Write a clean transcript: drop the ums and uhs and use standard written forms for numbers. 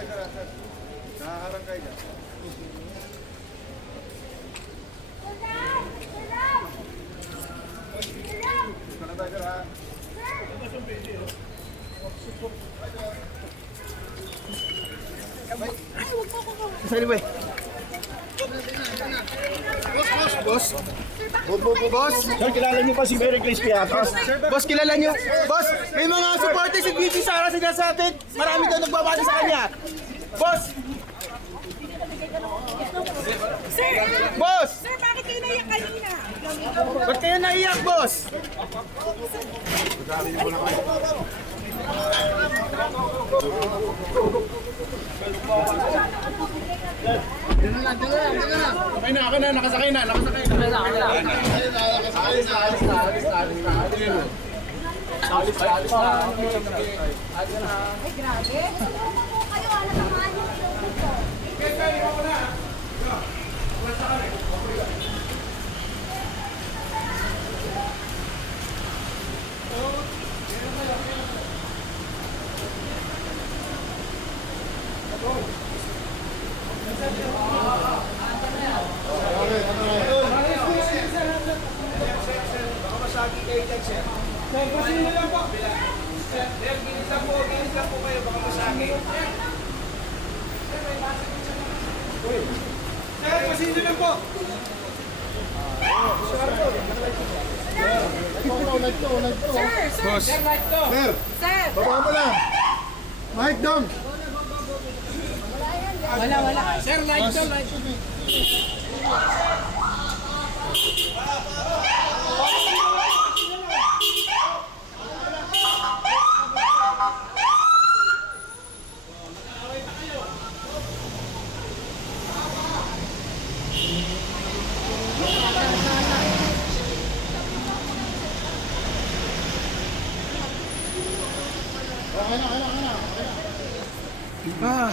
Nakaharang kayo dyan. Sali ba? Boss. Boss. Sir, kilala niyo pa si Mary Crispy Atos? Boss, kilala niyo. Boss, may mga supporters si Gigi Sara sinasabit. Marami daw nagbabati sa kanya. Boss. Sir! Boss. Sir, bakit kayo naiyak kanina? Ba't kayo naiyak, boss? Okay na, nakasakay na. Ay, grabe. Tulungan mo kayo. Alam naman yung tulungan ko. Sir! Sir, Sir! baba mo lang. Mic down. Wala. Sir, light down, light down. Ah.